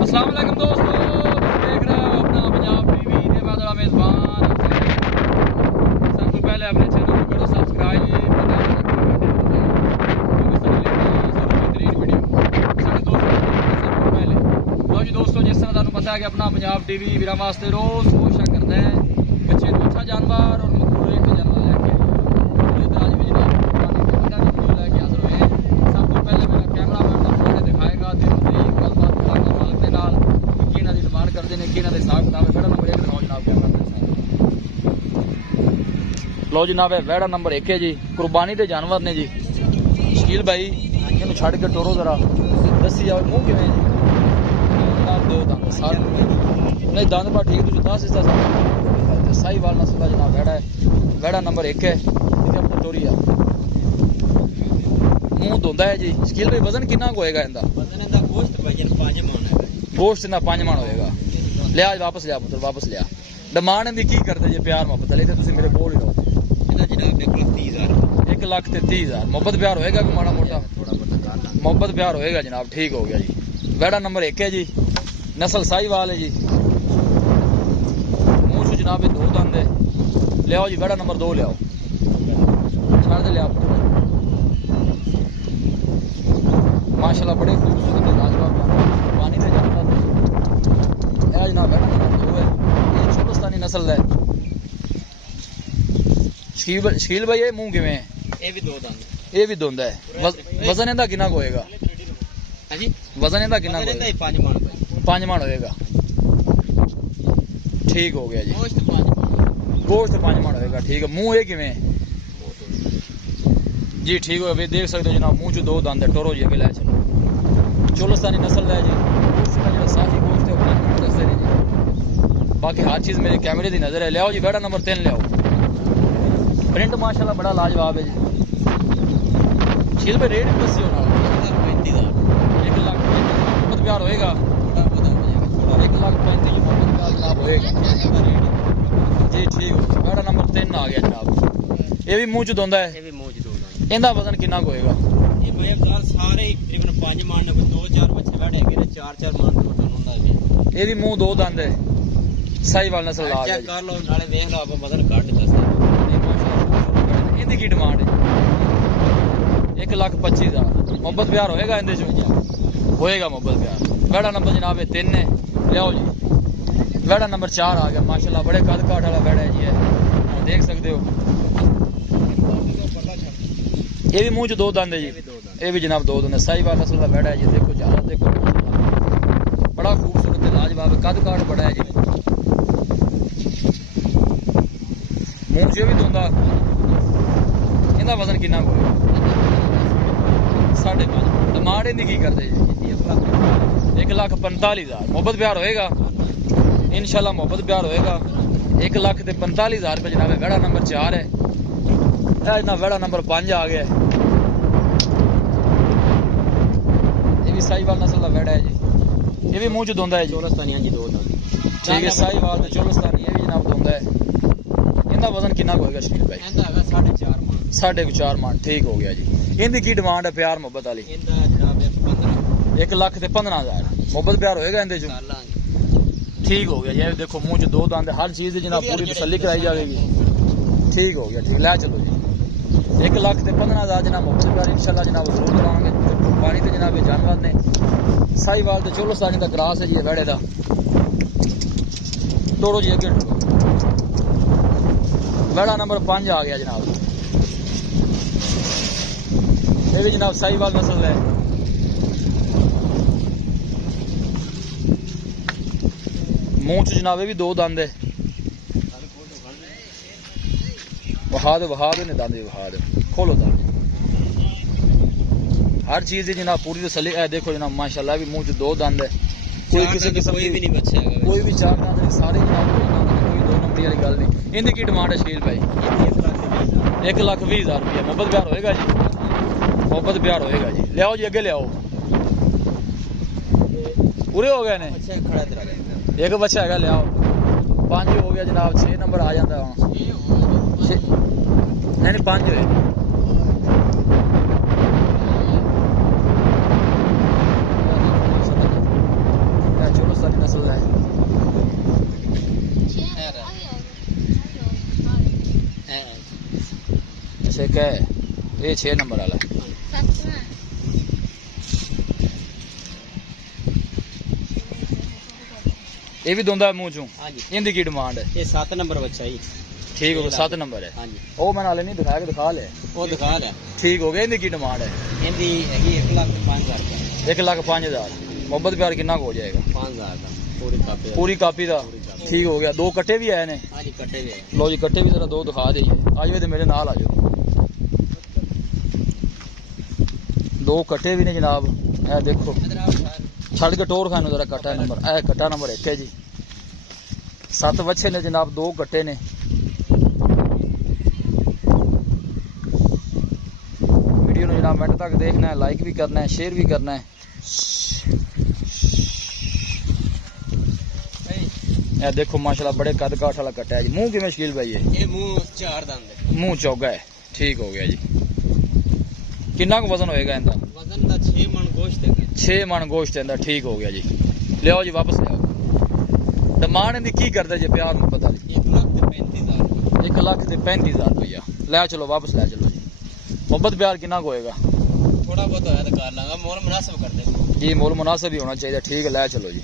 अस्सलाम वालेकुम दोस्तों, देख रहे हो अपना पंजाब टीवी ते मैं तेरा मेज़बान सब तो पहले अपने चैनल को करो सब्सक्राइब दोस्तों जिस तरह तुहानू पता है कि अपना पंजाब टीवी वीरां वास्ते रोज़ कोशिश करता है बच्चे को अच्छा जानवर और मखलूक के जानवर लैके आज भी वीडियो लैके हाजिर हुए। सब तो पहले मेरा कैमरा मैन आपको दिखाएगा तो गलबात मालिक के नाल कि इन्हां दी डिमांड करते हैं कि इन्हां दे हिसाब किताब है। नंबर 1 दिखाओ जनाब कैमरा। लो जनाब वैड़ा नंबर 1 है जी, कुर्बानी के जानवर ने जी। शकील भाई इन्हू छड़ के टोरो जरा दसी जाओ मूँह किवें जी। दो दंद सारे नहीं दंद पर ठीक तुझे 10 हिस्सा साहीवाल नस्ल का जनाब वैड़ा है। वैड़ा नंबर 1 है, टोरी है, मूँह धोंदा है जी। शकील भाई वजन कितना होएगा इनका? वजन इनका गोश्त भाई 5 मन है। गोश्त इनका 5 मन होएगा। लिया वापस लिया पुत्र वापस लिया। डिमांड इनकी की करते जे प्यार मोहब्बत वाली ते तुसीं मेरे कोल ही रहो। इनका जनाब 1,30,000 1,30,000 मोहब्बत प्यार होएगा कि माड़ा मोटा? थोड़ा बहुत करना मोहब्बत प्यार होएगा जनाब। ठीक हो गया जी। वैड़ा नंबर 1 है जी, नस्ल साहीवाल है जी। मूँह से जनाब 2 दंद है। लियाओ जी वैड़ा नंबर 2 लियाओ, छड़ दे लिया माशाल्लाह बड़े खूबसूरत लाजवाब पानी में जानवर है जनाब। वैड़ा नंबर 2 है, ये चोलस्तानी नस्ल है। शकील भाई ये मूँह किवें है? ये भी 2 दंद ये भी धुंद है। वजन इनका कितना होएगा? हां जी वजन इनका कितना होएगा? 5 मन भाई 5 मन होएगा। ठीक हो गया जी। गोश्त 5 मन गोश्त 5 मन होएगा। ठीक है। मुंह ये किवें जी? ठीक हो देख सकते हो जनाब मुंह च 2 दंद है। टोरो जी अगे लै चलो। चोलस्तानी नस्ल है जी। गोश्त का जो साही गोश्त है वो 5 मन दसदे ने जी। बाकी हर चीज मेरे कैमरे की नजर है। लियाओ जी वैड़ा नंबर 3 लियाओ। प्रिंट माशाल्लाह बड़ा लाजवाब है जी। शकील भाई रेट दस्सियो ना। 35,000 1 लाख मोहब्बत प्यार होएगा। थोड़ा बहुत हो जाएगा। 1,35,000 मोहब्बत प्यार जनाब होएगा जी। ठीक हो। वैड़ा नंबर 3 आ गया जनाब। ये भी मुंह च धोंदा है। ये भी मौज 2 दंद इनका वजन कितना होएगा? ये भाई अफगान सारे तकरीबन 5 मन ने 2-4 बच्चे बैठे हैं 4-4 मन तो होता है। ये भी मुंह 2 दंद है। साहीवाल नस्ल ला चेक कर लो नाले देख लो आप वजन काट दस। इनकी की डिमांड है? 1,25,000 मोहब्बत प्यार होएगा इनदे चो? होएगा मोहब्बत प्यार। वैड़ा नंबर जनाब 3 है। लियाओ जी वैड़ा नंबर 4 आ गया। माशाल्लाह बड़े कद काठ वाला वैड़ा है जी। देख सकते हो ये भी मुंह च 2 दंद है जी। ये भी जनाब 2 दंद है। साहीवाल नस्ल का वैड़ा है जी। देखो जाला देखो बड़ा खूबसूरत है लाजवाब है। कद काठ बड़ा है जी। मुंह च भी धोंदा। इनका वजन कितना होगा? 5.5। डिमांड इनकी की करते जी? 1,45,000 मोहब्बत प्यार होएगा इंशाल्लाह। मोहब्बत प्यार होएगा। 1,45,000 रुपये जनाब। वैड़ा नंबर 4 है। ना वैड़ा नंबर 5 आ गया। ये भी साहीवाल नस्ल का वैड़ा है जी। ये भी मुंह च धोंदा है जी। चोलस्तानी हां जी 2 दंद ठीक है। साहीवाल ते चोलस्तानी ये भी जनाब धोंदा है। इनका वजन कितना होएगा शकील भाई? इनका हैगा 4.5 मन 4.5 मन। ठीक हो गया जी। इनकी की डिमांड है प्यार मोहब्बत वाली? इनका जनाब 1,15,000 मोहब्बत प्यार होएगा इनदे चो? ठीक हो गया जी। देखो मुंह च 2 दंद है। हर चीज जनाब पूरी तसल्ली कराई जाएगी। ठीक हो गया। ठीक लै चलो जी। 1,15,000 जनाब मोहब्बत प्यार इंशाल्लाह जनाब जरूर करावांगे। पानी ते जनाब ये जानवर ने साहीवाल ते चोलस्तानी का क्रॉस है जी वैड़े दा। टोरो जी अगे टोरो। वैड़ा नंबर 5 आ गया जनाब। ये भी जनाब साहीवाल नस्ल है। मुंह च जनाब भी 2 दंद है। वहा दो ने दंद वहा दो। खोलो दंद। हर चीज है जनाब पूरी तसल्ली है। देखो जनाब माशाल्लाह भी मुंह च 2 दंद है। कोई किसी किस्म कोई भी नहीं बच्चा है कोई भी 4 दंद नहीं। सारे जनाब 2 दंद ने। कोई 2 नंबरी वाली गल नहीं। इनकी की डिमांड है शकील भाई? 1,20,000 रुपया मोहब्बत प्यार होएगा जी। मोहब्बत प्यार होएगा जी। लियाओ जी अगे लियाओ। पूरे हो गए ने? अच्छा खड़ा तेरा एक बच्चा है लियाओ। 5 हो गया जनाब। 6 नंबर आ जाता है। नहीं 5 है। ਦੋਸਤਾਂ ਦੀ ਨਸਲ ਹੈ। ਅੱਛਾ ਇੱਕ ਹੈ ਇਹ 6 ਨੰਬਰ ਵਾਲਾ ਹੈ। ਇਹ ਵੀ ਦੋਂਦਾ ਮੂੰਹ ਚੋਂ। ਹਾਂਜੀ ਇਹਦੀ ਕੀ ਡਿਮਾਂਡ ਹੈ? ਇਹ 7 ਨੰਬਰ ਬੱਚਾ ਜੀ। ਠੀਕ ਹੋ ਗਿਆ 7 ਨੰਬਰ ਹੈ। ਹਾਂਜੀ ਉਹ ਮੈਂ ਨਾਲੇ ਨਹੀਂ ਦਿਖਾਇਆ ਕਿ ਦਿਖਾ ਲਿਆ। ਉਹ ਦਿਖਾ ਲਿਆ। ਠੀਕ ਹੋ ਗਿਆ। ਇਹਦੀ ਕੀ ਡਿਮਾਂਡ ਹੈ? ਇਹਦੀ ਹੈਗੀ 1,05,000 ਰੁਪਏ। 1,05,000। ਮੁਹੱਬਤ ਪਿਆਰ ਕਿੰਨਾ ਕੁ ਹੋ ਜਾਏਗਾ? 5,000 ਦਾ ਪੂਰੀ ਕਾਪੀ। ਪੂਰੀ ਕਾਪੀ ਦਾ। ਠੀਕ ਹੋ ਗਿਆ। 2 ਕੱਟੇ ਵੀ ਆਏ ਨੇ। ਹਾਂਜੀ ਕੱਟੇ ਵੀ ਲੋ ਜੀ ਕੱਟੇ ਵੀ ਜਰਾ 2 ਦਿਖਾ ਦੇਈਏ। ਆਜੋ ਤੇ ਮੇਰੇ ਨਾਲ ਆਜੋ। 2 ਕੱਟੇ ਵੀ ਨੇ ਜਨਾਬ। ਇਹ ਦੇਖੋ ਛੱਡ ਕੇ ਟੋਰ ਖਾਨੂੰ ਜਰਾ ਕੱਟਾ ਨੰਬਰ। ਇਹ ਕੱਟਾ ਨੰਬਰ 1 ਹੈ ਜੀ। 7 ਵੱਛੇ ਨੇ ਜਨਾਬ, 2 ਕੱਟੇ ਨੇ। ਵੀਡੀਓ ਨੂੰ ਜਨਾਬ ਮਿੰਟ ਤੱਕ ਦੇਖਣਾ ਹੈ, ਲਾਈਕ ਵੀ ਕਰਨਾ ਹੈ, ਸ਼ੇਅਰ ਵੀ ਕਰਨਾ ਹੈ। ਇਹ ਦੇਖੋ ਮਾਸ਼ਾਅੱਲਾ ਬੜੇ ਕੱਦ ਕਾਠ ਵਾਲਾ ਕੱਟਾ ਹੈ ਜੀ। ਮੂੰਹ ਕਿਵੇਂ ਸ਼ਕੀਲ ਭਾਈ ਹੈ? ਇਹ ਮੂੰਹ 4 ਦੰਦ ਹੈ। ਮੂੰਹ ਚੌਗਾ ਹੈ। ਠੀਕ ਹੋ ਗਿਆ ਜੀ। ਕਿੰਨਾ ਕੁ ਵਜ਼ਨ ਹੋਏਗਾ ਇਹਦਾ? ਵਜ਼ਨ ਦਾ 6 ਮਣ ਗੋਸ਼ਤ ਹੈ। 6 ਮਣ ਗੋਸ਼ਤ ਇਹਦਾ। ਠੀਕ ਹੋ ਗਿਆ ਜੀ। ਲਿਆਓ ਜੀ ਵਾਪਸ ਲਿਆਓ। ਡਿਮਾਂਡ ਇਹਦੀ ਕੀ ਕਰਦਾ ਜੇ ਪਿਆਰ ਨੂੰ ਪਤਾ ਨਹੀਂ? 1,35,000 ਰੁਪਏ। 1,35,000 ਰੁਪਇਆ। ਲੈ ਚਲੋ ਵਾਪਸ ਲੈ ਚਲੋ ਜੀ। ਮੁਹੱਬਤ ਪਿਆਰ ਕਿੰਨਾ ਕੁ ਹੋਏਗਾ? ਥੋੜਾ ਬਹੁਤ ਹੋਇਆ ਤਾਂ ਕਰ ਲਾਂਗਾ। ਮੋਲ ਮੁਨਾਸਬ ਕਰ ਦੇ ਜੀ। ਮੁੱਲ ਮੁਨਾਸਿਬ ਹੀ ਹੋਣਾ ਚਾਹੀਦਾ। ਠੀਕ ਹੈ ਲੈ ਚਲੋ ਜੀ।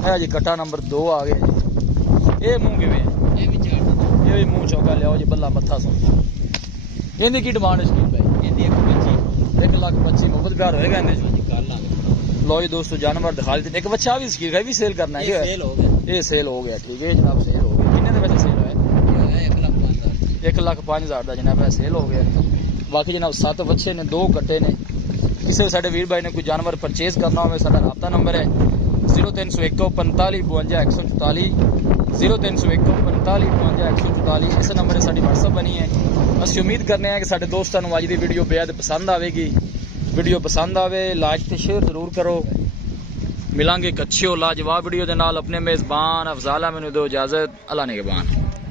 ਇਹ ਜੀ ਕੱਟਾ ਨੰਬਰ 2 ਆ ਗਿਆ ਜੀ। ਇਹ ਮੂੰਹ ਕਿਵੇਂ ਹੈ? ਇਹ ਵੀ 4 ਦੰਦ। ਇਹ ਵੀ ਮੂੰਹ ਚੌਗਾ। ਲਿਆਓ ਜੀ ਬੱਲਾ ਮੱਥਾ ਸੁਣ। ਇਹਦੀ ਕੀ ਡਿਮਾਂਡ ਹੈ ਸ਼ਕੀਲ ਭਾਈ? ਇਹਦੀ 1,25,000। 1,25,000। ਮੁਹੱਬਤ ਪਿਆਰ ਹੋਏਗਾ ਇਹਦੇ ਚ? ਹਾਂਜੀ ਕਰ ਲਾਂਗੇ। ਲੋ ਜੀ ਦੋਸਤੋ ਜਾਨਵਰ ਦਿਖਾ ਦਿੱਤੇ। ਇੱਕ ਬੱਚਾ ਵੀ ਸ਼ਕੀਲ ਹੈ, ਵੀ ਸੇਲ ਕਰਨਾ ਹੈ? ਇਹ ਸੇਲ ਹੋ ਗਿਆ। ਇਹ ਸੇਲ ਹੋ ਗਿਆ। ਠੀਕ ਹੈ ਜਨਾਬ ਸੇਲ ਹੋ ਗਿਆ। ਕਿੰਨੇ ਦੇ ਵਿੱਚ ਸੇਲ ਹੋਇਆ? 1,05,000। 1,05,000 ਦਾ ਜਨਾਬ ਇਹ ਸੇਲ ਹੋ ਗਿਆ। ਬਾਕੀ ਜਨਾਬ 7 ਬੱਚੇ ਨੇ, 2 ਕੱਟੇ ਨੇ। ਕਿਸੇ ਸਾਡੇ ਵੀਰ ਭਾਈ ਨੇ ਕੋਈ ਜਾਨਵਰ ਪਰਚੇਜ਼ ਕਰਨਾ ਹੋਵੇ ਸਾਡਾ ਰਾਬਤਾ ਨੰਬਰ ਹੈ 0301 45 52 144 0301 45 52 144। ਇਸ ਨੰਬਰ 'ਤੇ ਸਾਡੀ WhatsApp ਬਣੀ ਹੈ। ਅਸੀਂ ਉਮੀਦ ਕਰਨੇ ਹਾਂ ਕਿ ਸਾਡੇ ਦੋਸਤਾਂ ਨੂੰ ਅੱਜ ਦੀ ਵੀਡੀਓ ਬੇहद ਪਸੰਦ ਆਵੇਗੀ। ਵੀਡੀਓ ਪਸੰਦ ਆਵੇ ਲਾਈਕ ਤੇ ਸ਼ੇਅਰ ਜ਼ਰੂਰ ਕਰੋ। ਮਿਲਾਂਗੇ ਇੱਕ ਅੱਛੀ ਔਰ ਲਾਜਵਾਬ ਵੀਡੀਓ ਦੇ ਨਾਲ। ਆਪਣੇ ਮੇਜ਼ਬਾਨ ਅਫਜ਼ਾਲ ਮੈਨੂੰ ਦਿਓ ਇਜਾਜ਼ਤ। ਅੱਲਾ ਨਿਗਹਬਾਨ।